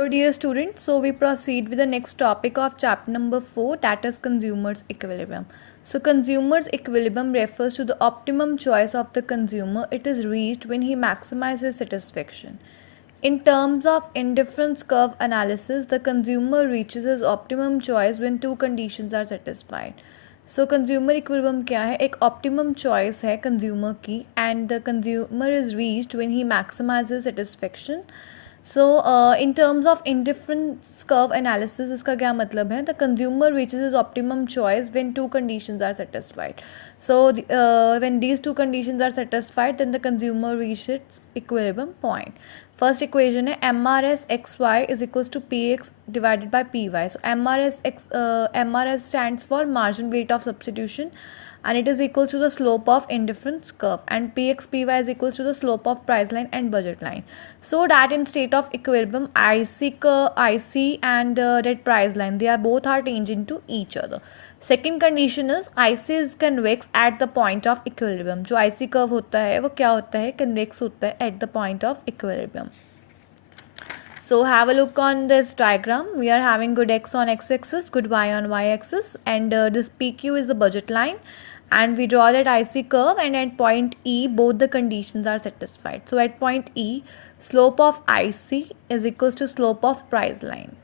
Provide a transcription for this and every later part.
Hello dear students, so we proceed with the next topic of chapter number 4, that is consumers equilibrium. So consumers equilibrium refers to the optimum choice of the consumer. It is reached when he maximizes satisfaction. In terms of indifference curve analysis, the consumer reaches his optimum choice when two conditions are satisfied. So consumer equilibrium क्या है? एक optimum choice है consumer की, and the consumer is reached when he maximizes satisfaction. So in terms of indifference curve analysis, इसका क्या मतलब है? The consumer reaches his optimum choice when two conditions are satisfied. So when these two conditions are satisfied, then the consumer reaches equilibrium point. First equation है MRS XY is equals to PX divided by PY. So MRS stands for margin rate of substitution, and it is equal to the slope of indifference curve, and PX/PY is equal to the slope of price line and budget line. So that in state of equilibrium, IC and that price line, they are both are tangent to each other. Second condition is IC is convex at the point of equilibrium. जो IC curve होता है वो क्या होता है? Convex होता है at the point of equilibrium. So have a look on this diagram. We are having good X on X-axis, good Y on Y-axis, and this PQ is the budget line, and we draw that IC curve, and at point E both the conditions are satisfied. So at point E, slope of IC is equals to slope of price line,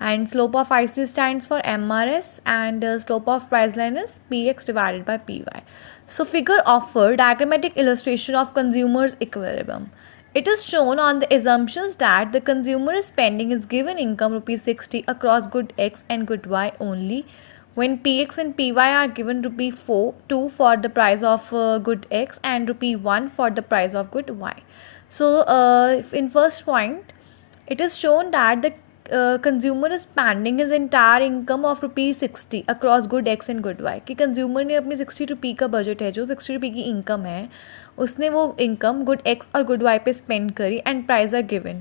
and slope of IC stands for MRS, and slope of price line is PX divided by PY. So figure offer diagrammatic illustration of consumers equilibrium. It is shown on the assumptions that the consumer is spending his given income ₹60 across good X and good Y only when PX and PY are given ₹2 for the price of good X and ₹1 for the price of good Y. So in first point, it is shown that the consumer is spending his entire income of ₹60 across good X and good Y. कि consumer ने अपनी ₹60 का budget है, जो ₹60 की income है, उसने वो इनकम गुड एक्स और गुड वाई पे स्पेंड करी, and price are given.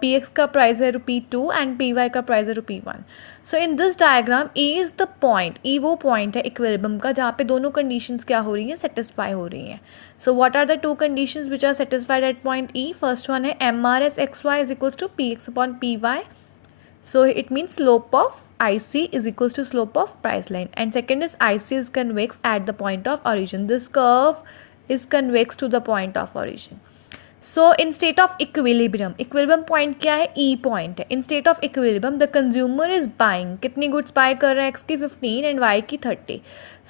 P X का प्राइस है ₹2 एंड पी वाई का प्राइस है ₹1. So in this diagram E is the point. E वो पॉइंट है इक्विलिब्रियम का जहाँ पे दोनों कंडीशंस क्या हो रही हैं? सेटिस्फाई हो रही हैं. So what are the two conditions which are satisfied at point E? First one है MRS XY is equals to PX upon PY. So it means slope of IC is equals to slope of price line, and second is IC is convex at the point of origin. This curve is convex to the point of origin. So in state of equilibrium, equilibrium point क्या है? E point है. In state of equilibrium, the consumer is buying, कितनी goods buy कर रहा है? X की 15 and Y की 30.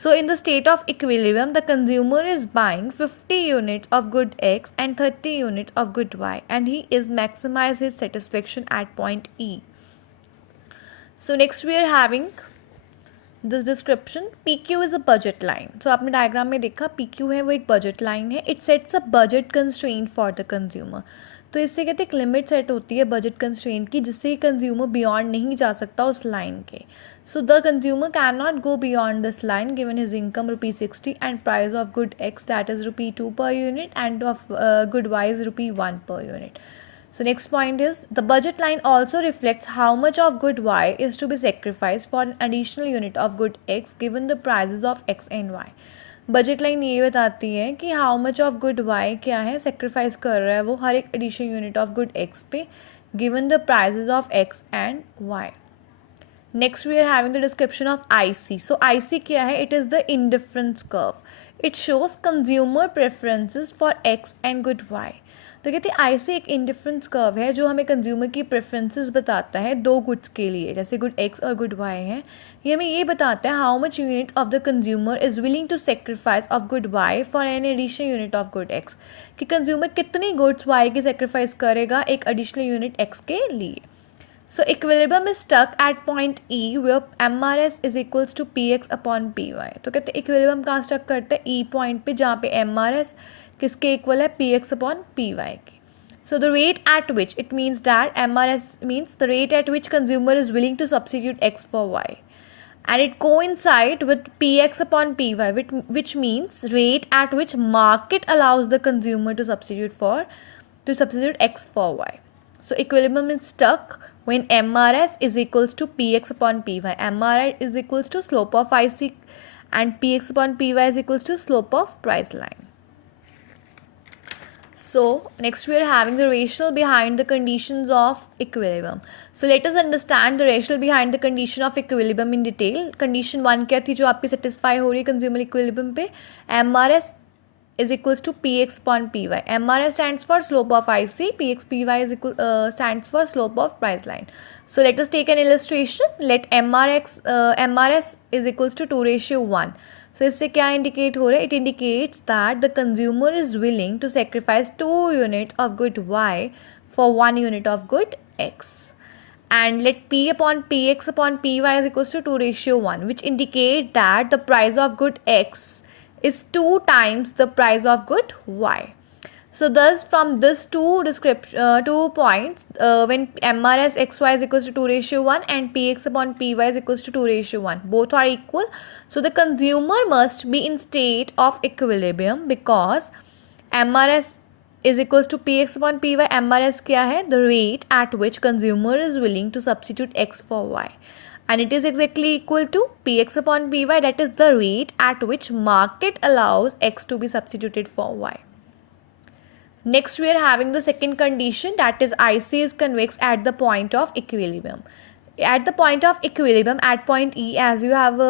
So in the state of equilibrium, the consumer is buying 50 units of good X and 30 units of good Y, and he is maximize his satisfaction at point E. So next we are having this description. PQ is a budget line. So आपने diagram में देखा PQ है वो एक budget line है. It sets a budget constraint for the consumer. तो इससे कहते हैं एक लिमिट सेट होती है बजट कंस्ट्रेंट की, जिससे कंज्यूमर बियॉन्ड नहीं जा सकता उस लाइन के. So the consumer can not go beyond this line given his income ₹60 and price of good x that is ₹2 per unit and of good Y is ₹1 per unit. So next point is the budget line also reflects how much of good Y is to be sacrificed for an additional unit of good X given the prices of X and Y. Budget line ये बताती है कि how much of good Y क्या है sacrifice कर रहा है वो हर एक additional unit of good X पे given the prices of X and Y. Next we are having the description of IC. So IC क्या है? It is the indifference curve. It shows consumer preferences for X and good Y. तो कहते हैं IC एक indifference curve है जो हमें consumer की प्रेफरेंसेस बताता है दो गुड्स के लिए, जैसे गुड एक्स और गुड वाई है. ये हमें ये बताता है how much unit of the consumer is willing to sacrifice of good Y for an additional unit of good X. कि कंज्यूमर कितनी गुड्स वाई की सेक्रीफाइस करेगा एक एडिशनल यूनिट एक्स के लिए. So equilibrium is stuck at point E where MRS is equals to PX upon PY. तो कहते हैं equilibrium कहाँ stuck करता है? E point पे जहाँ पे MRS किसके equal है? PX upon PY के. So the rate at which, it means that MRS means the rate at which consumer is willing to substitute X for Y. And it coincides with PX upon PY, which means rate at which market allows the consumer to substitute X for Y. So equilibrium is stuck when MRS is equals to PX upon PY. MRS is equals to slope of IC and PX upon PY is equals to slope of price line. So next we are having the rationale behind the conditions of equilibrium. So let us understand the rationale behind the condition of equilibrium in detail. Condition 1 क्या थी जो आपकी satisfy हो रही है consumer equilibrium पे? MRS is equals to Px upon Py. MRS stands for slope of IC, Px Py is stands for slope of price line. So let us take an illustration. Let MRS is equals to 2:1. So इससे क्या indicate हो रहा है? It indicates that the consumer is willing to sacrifice 2 units of good y for 1 unit of good x. And let P upon Px upon Py is equals to 2:1, which indicate that the price of good x is 2 times the price of good y. So thus from this two points, when MRS xy is equals to 2:1 and Px upon Py is equals to 2:1, both are equal. So the consumer must be in state of equilibrium because MRS is equals to Px upon Py. MRS क्या है? The rate at which consumer is willing to substitute x for y. And it is exactly equal to Px upon Py, that is the rate at which market allows x to be substituted for y. Next we are having the second condition, that is IC is convex at the point of equilibrium. At the point of equilibrium, at point E, as you have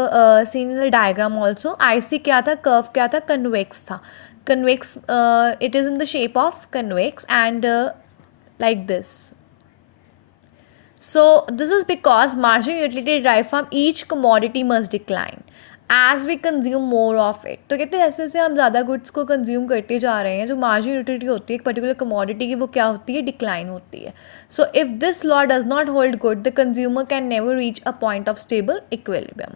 seen in the diagram also, IC क्या था? Curve क्या था? Convex था. Convex, it is in the shape of convex and like this. So this is because marginal utility derived from each commodity must decline as we consume more of it. तो कहते हैं ऐसे ऐसे हम ज़्यादा गुड्स को consume करते जा रहे हैं, जो मार्जिनल यूटिलिटी होती है एक पर्टिकुलर कमोडिटी की, वो क्या होती है? डिक्लाइन होती है. So if this law does not hold good, the consumer can never reach a point of stable equilibrium.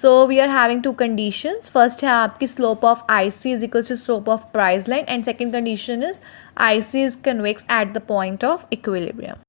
So we are having two conditions. First है आपकी slope of I C is equals to slope of price line, and second condition is I C is convex at the point of equilibrium.